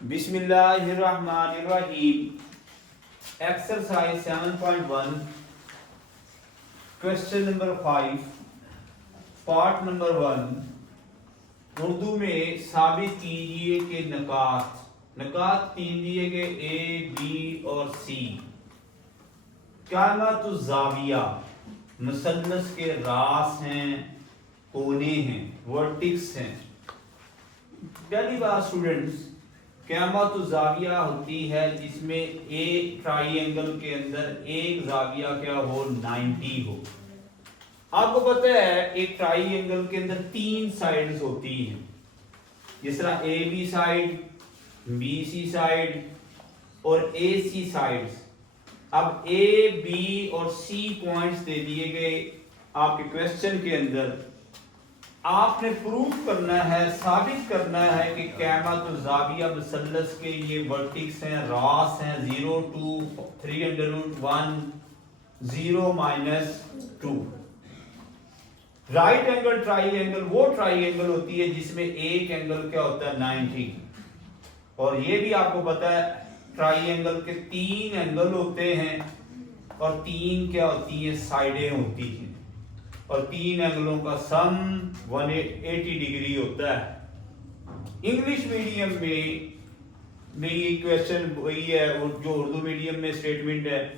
बिस्मिल्लाहिर्रहमानिर्रहीम। Exercise 7.1 question number 5 part number 1 Urdu में साबित कीजिए कि नकात तीन दिए गए ए बी और सी कामतु ज़ाविया मुसन्नस के रास हैं, कोने हैं, वर्टिक्स हैं। पहली बात स्टूडेंट्स, क़यामत ज़ाविया होती है जिसमें एक ट्राइंगल के अंदर एक ज़ाविया क्या हो 90 हो। आपको पता है एक ट्राइंगल के अंदर तीन साइड्स होती हैं, जिस तरह A B side, B C side और ए सी साइड्स। अब ए बी और सी पॉइंट्स दे दिए गए आपके क्वेश्चन के अंदर। आपने प्रूफ करना है, साबित करना है कि क़यामत ज़ाविया मुसल्लस के ये वर्टिक्स हैं, रास हैं 0 2 3√1 0 -2। राइट एंगल ट्राइंगल वो ट्राइंगल होती है जिसमें एक एंगल क्या होता है 90। और ये भी आपको पता है ट्राइंगल के तीन एंगल होते हैं और तीन क्या होती है साइडें होती हैं, और तीन एंगलों का सम 180 डिग्री होता है। इंग्लिश मीडियम में ये क्वेश्चन वही है जो उर्दू मीडियम में स्टेटमेंट है।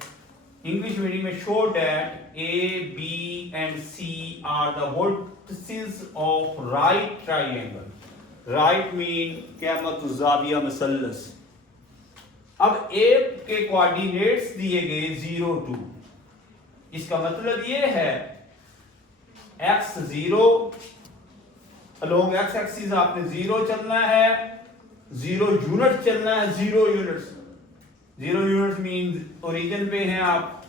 इंग्लिश मीडियम में show that A B and C are the vertices of right triangle. Right mean क़यामत ज़ाविया मुसल्लस। अब ए के कोऑर्डिनेट्स दिए गए 0 2। इसका मतलब ये है x0 अलोंग x एक्सिस आपने 0 चलना है, 0 यूनिट चलना है, 0 यूनिट्स मीन ओरिजिन पे हैं आप,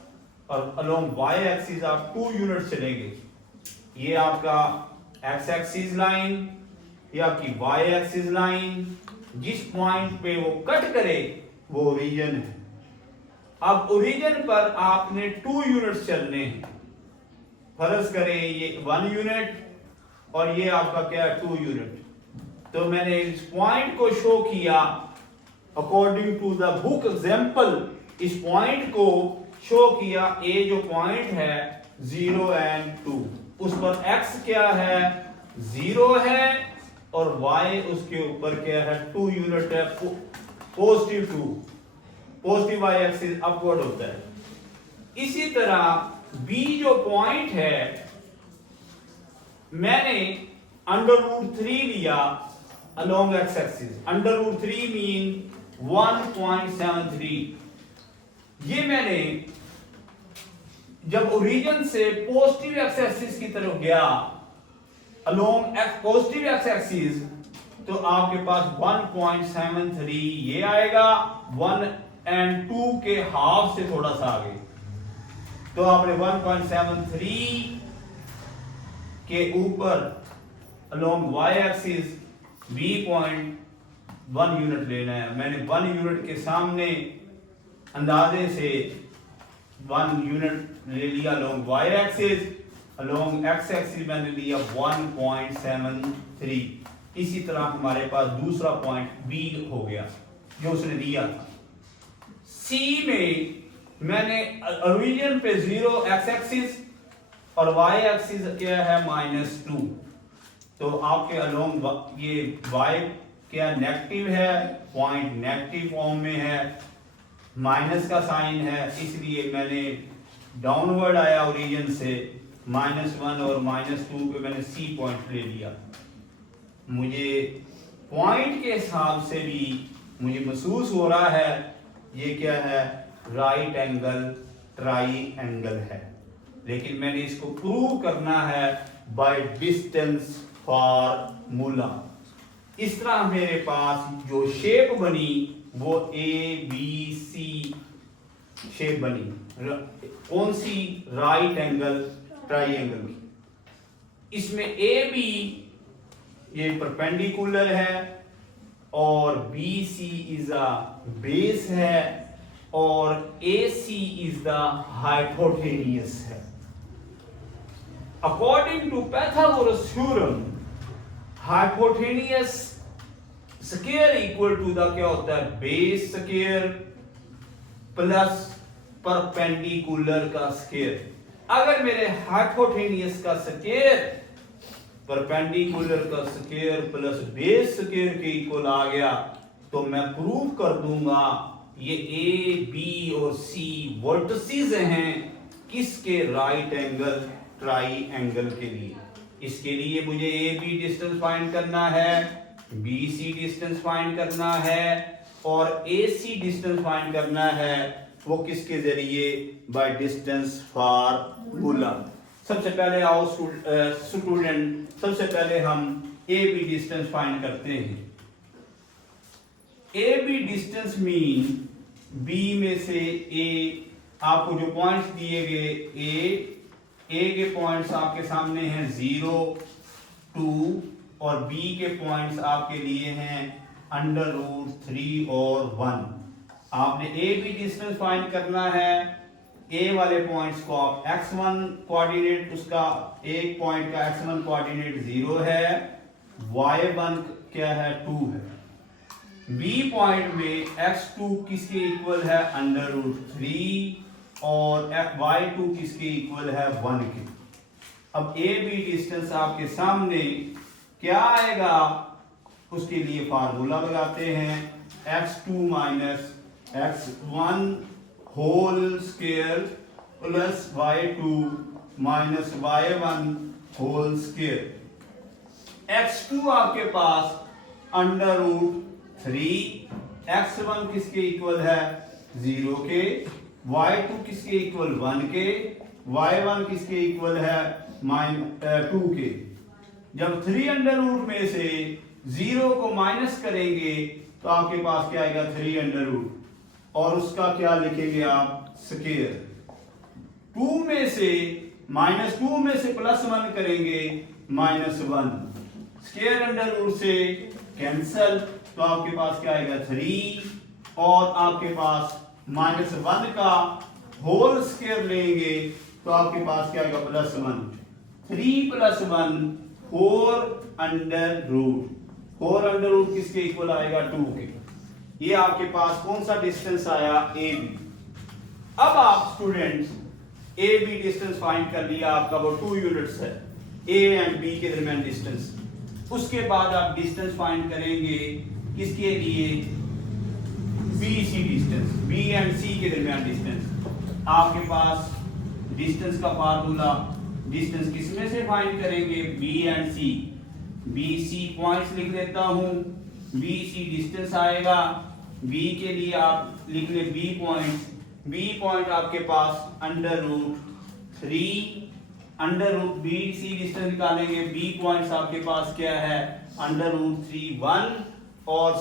और अलोंग y एक्सिस आप 2 यूनिट चलेंगे। ये आपका x एक्सिस लाइन, ये आपकी y एक्सिस लाइन, जिस पॉइंट पे वो कट करे वो ओरिजिन है। अब ओरिजिन पर आपने 2 यूनिट्स चलने हैं। फर्ज करें ये 1 यूनिट और ये आपका क्या है 2 यूनिट। तो मैंने इस पॉइंट को शो किया according to the book example. इस पॉइंट को शो किया, ए जो पॉइंट है 0 और 2, उस पर x क्या है 0 है और y उसके ऊपर क्या है 2 यूनिट है, positive 2। Positive y axis upward होता है। इसी तरह बी जो पॉइंट है मैंने √3 लिया अलोंग x एक्सिस। √3 मीन 1.73। ये मैंने जब ओरिजिन से पॉजिटिव x एक्सिस की तरफ गया अलोंग पॉजिटिव x एक्सिस, तो आपके पास 1.73 ये आएगा, 1 और 2 के हाफ से थोड़ा सा आगे। तो आपने 1.73 के ऊपर along y axis b.1 unit लेना है। मैंने 1 यूनिट के सामने अंदाजे से 1 यूनिट ले लिया along y axis, along x axis मैंने लिया 1.73। इसी तरह हमारे पास दूसरा पॉइंट b हो गया जो उसने दिया था। c में मैंने ओरिजिन पे 0 x एक्सिस और y एक्सिस क्या है -2। तो आपके अलोंग ये y क्या नेगेटिव है, पॉइंट नेगेटिव फॉर्म में है, माइनस का साइन है, इसलिए मैंने डाउनवर्ड आया ओरिजिन से -1 और -2 पे मैंने c पॉइंट ले लिया। मुझे पॉइंट के हिसाब से भी मुझे महसूस हो रहा है ये क्या है राइट एंगल ट्राइंगल है, लेकिन मैंने इसको प्रूव करना है बाय डिस्टेंस फार्मूला। इस तरह मेरे पास जो शेप बनी वो ए बी सी शेप बनी। कौन सी? राइट एंगल ट्राइंगल की। इसमें ए बी ये परपेंडिकुलर है और B C is a base है और AC is the hypotenuse है। According to Pythagoras theorem, hypotenuse square equal to the क्या होता है, बेस स्क्वायर प्लस परपेंडिकुलर का स्क्वायर। अगर मेरे हाइपोटेनियस का स्क्वायर परपेंडिकुलर का स्क्वायर प्लस बेस स्क्वायर के इक्वल आ गया तो मैं प्रूव कर दूंगा ये ए बी और सी वर्टिसेस हैं किसके, राइट एंगल ट्राइएंगल के लिए। इसके लिए मुझे ए बी डिस्टेंस फाइंड करना है, बी सी डिस्टेंस फाइंड करना है और ए सी डिस्टेंस फाइंड करना है। वो किसके जरिए, बाय डिस्टेंस फार्मूला। सबसे पहले आओ स्टूडेंट, सबसे पहले हम ए बी डिस्टेंस फाइंड करते हैं। A B distance mean B में से ए, आपको जो पॉइंट्स दिए गए ए के पॉइंट्स आपके सामने हैं 0, 2 और बी के पॉइंट्स आपके लिए हैं √3 और 1। आपने ए बी डिस्टेंस फाइंड करना है। ए वाले पॉइंट्स को आप x1 कोऑर्डिनेट, उसका एक पॉइंट का x1 कोऑर्डिनेट 0 है, y1 क्या है, 2 है। बी पॉइंट में x2 किसके इक्वल है, √3 और y2 किसके इक्वल है, 1 के। अब ए बी डिस्टेंस आपके सामने क्या आएगा, उसके लिए फार्मूला लगाते हैं, x2 minus x1 whole square plus y2 minus y1 whole square. x2 आपके पास √3, x1 किसके इक्वल है, 0 के, y2 किसके इक्वल 1 के, y1 किसके इक्वल है, 2 के। जब 3 में से 0 को माइनस करेंगे तो आपके पास क्या आएगा, 3 और उसका क्या लिखेंगे आप, स्क्वायर। 2 में से -2 में से +1 करेंगे, -1, स्क्वायर से कैंसल, तो आपके पास क्या आएगा, 3 और आपके पास -1 का होल स्क्वायर लेंगे तो आपके पास क्या आएगा, +1। 3 + 1 4 4 किसके इक्वल आएगा, 2 के। ये आपके पास कौन सा डिस्टेंस आया, ए बी। अब आप students A B distance find कर लिया, आपका वो 2 यूनिट्स है, ए एंड बी के दरमियान डिस्टेंस। उसके बाद आप डिस्टेंस फाइंड करेंगे किसके लिए, B C distance, B and C के दरमियान डिस्टेंस। आपके पास डिस्टेंस का फार्मूला, डिस्टेंस किसमें से फाइंड करेंगे, B and C. B C points लिख देता हूं, बी सी डिस्टेंस आएगा, बी के लिए आप लिख ले बी पॉइंट, बी पॉइंट आपके पास √3, बी सी डिस्टेंस निकालेंगे, बी पॉइंट्स आपके पास क्या है, √3 1 और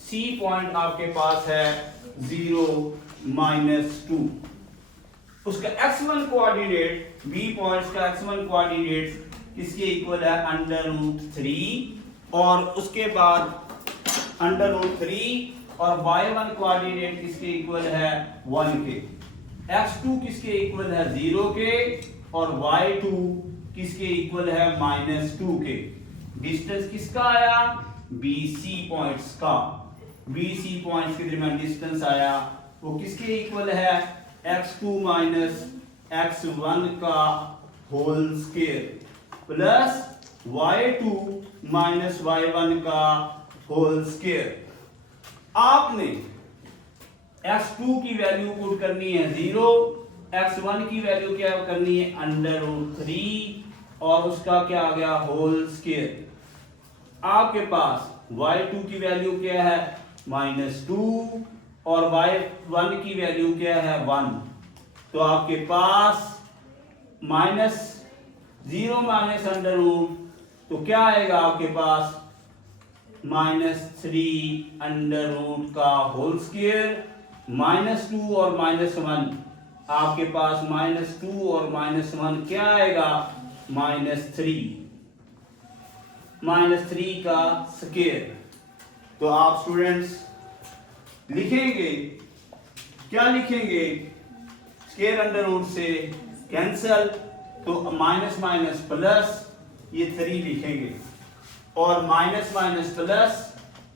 सी पॉइंट आपके पास है 0 -2। उसका x1 कोऑर्डिनेट, बी पॉइंट्स का x1 कोऑर्डिनेट किसके इक्वल है, √3 और उसके बाद √3 और y1 कोऑर्डिनेट किसके इक्वल है, 1 के। x2 किसके इक्वल है, 0 के और y2 किसके इक्वल है, -2 के। डिस्टेंस किसका आया, BC पॉइंट्स का। BC पॉइंट्स के दरमियान डिस्टेंस आया वो किसके इक्वल है, x2 माइनस x1 का whole square plus y2 minus y1 का होल स्क्वायर। आपने x2 की वैल्यू पुट करनी है 0, x1 की वैल्यू क्या करनी है, √3 और उसका क्या आ गया, होल स्क्वायर। आपके पास y2 की वैल्यू क्या है, -2 और y1 की वैल्यू क्या है, 1। तो आपके पास -0 माइनस √, तो क्या आएगा आपके पास, -3 का होल स्क्वायर, -2 और -1 आपके पास -2 और -1 क्या आएगा, -3 का स्क्वायर। तो आप स्टूडेंट्स लिखेंगे, क्या लिखेंगे, स्क्वायर √, से कैंसल, तो माइनस प्लस ये 3 लिखेंगे और माइनस प्लस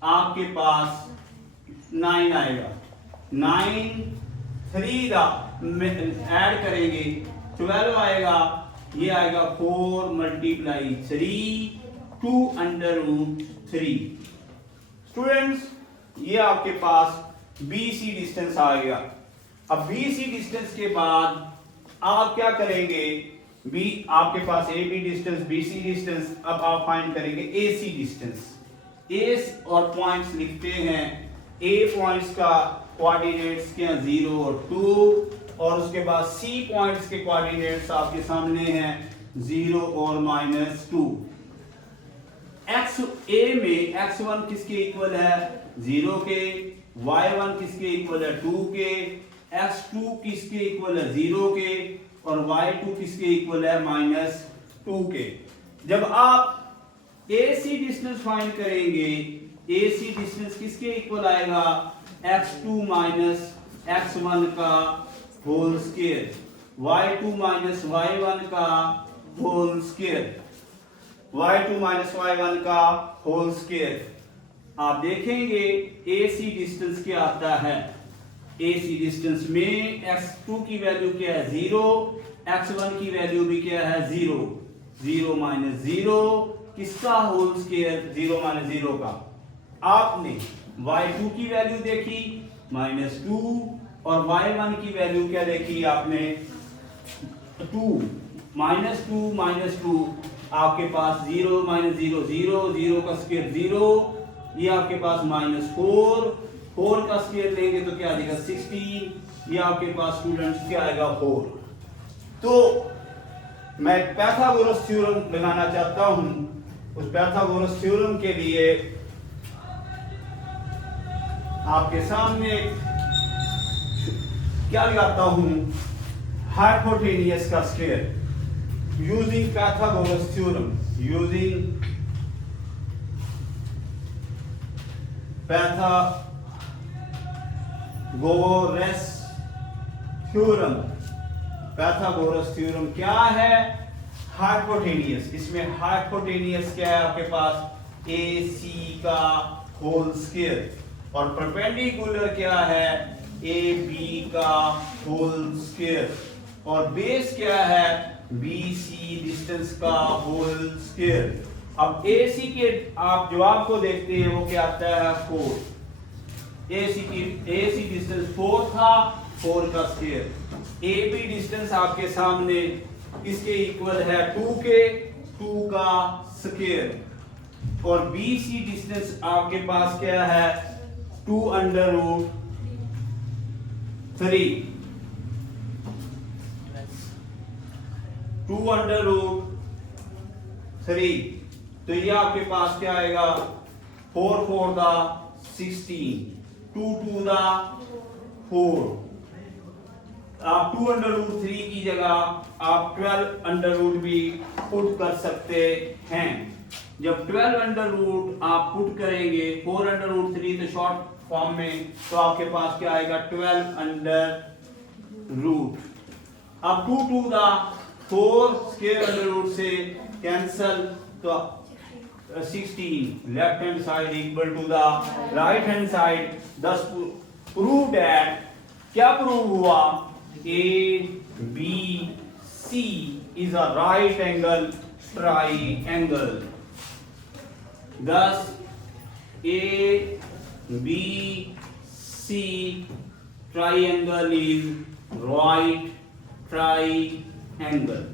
आपके पास 9 आएगा। 9 3 का ऐड करेंगे 12 आएगा। ये आएगा 4 मल्टीप्लाई 3 2 अंडर रूट 3। स्टूडेंट्स ये आपके पास BC डिस्टेंस आ गया। अब BC डिस्टेंस के बाद आप क्या करेंगे, आपके पास AB डिस्टेंस BC डिस्टेंस, अब आप फाइंड करेंगे AC डिस्टेंस। A और पॉइंट्स लिखते हैं। A पॉइंट्स का कोऑर्डिनेट्स क्या 0 और 2, और उसके बाद C पॉइंट्स के कोऑर्डिनेट्स आपके सामने हैं 0 और -2। A में x1 किसके इक्वल है 0 के, y1 किसके इक्वल है 2 के, x2 किसके इक्वल है 0 के, और y2 किसके इक्वल है -2 के। जब आप AC डिस्टेंस फाइंड करेंगे, AC डिस्टेंस किसके इक्वल आएगा x2 माइनस x1 का whole square, y2 minus y1 का whole square, y2 minus y1 का होल स्क्वायर। आप देखेंगे AC डिस्टेंस क्या आता है। AC डिस्टेंस में x2 की वैल्यू क्या है 0, x1 की वैल्यू भी क्या है 0, 0 माइनस 0 किसका होल स्क्वायर 0 माइनस 0 का। आपने y2 की वैल्यू देखी -2 और y1 की वैल्यू क्या देखी आपने 2, -2 आपके पास 0 माइनस 0 0, 0 का स्क्वायर 0, ये आपके पास -4, 4 का स्क्वायर लेंगे तो क्या आ जाएगा 16, ये आपके पास स्टूडेंट्स क्या आएगा 4। तो मैं पाइथागोरस थ्योरम लगाना चाहता हूं। उस पाइथागोरस थ्योरम के लिए आपके सामने क्या लगाता हूं, हाइपोटेनियस का square using Pythagoras theorem, using Pythagoras theorem. Pythagoras theorem क्या है, हाइपोटेनियस। इसमें हाइपोटेनियस क्या है आपके पास AC का होल स्क्वायर, और परपेंडिकुलर क्या है AB का होल स्क्वायर, और बेस क्या है BC डिस्टेंस का होल स्क्वायर। अब AC के आप जवाब को देखते हैं वो क्या आता है 4। AC डिस्टेंस 4 था, 4 का स्क्वायर। AB डिस्टेंस आपके सामने इसके इक्वल है 2 के, 2 का स्क्वायर, और BC डिस्टेंस आपके पास क्या है 2 अंडर रूट 3, 2 अंडर रूट 3। तो ये आपके पास क्या आएगा 4 4 दा 16, 2 2 दा 4। आप 2 अंडर रूट 3 की जगह आप 12 अंडर रूट भी पुट कर सकते हैं। जब 12 अंडर रूट आप पुट करेंगे 4 अंडर रूट 3 तो शॉर्ट फॉर्म में, तो आपके पास क्या आएगा 12 अंडर रूट। अब 2 2 दा 4 स्क्वायर अंडर रूट से कैंसल, तो 16 left hand side equal to the right hand side. thus prove that, क्या प्रूव हुआ ABC is a right angle triangle. Thus ABC triangle is right triangle.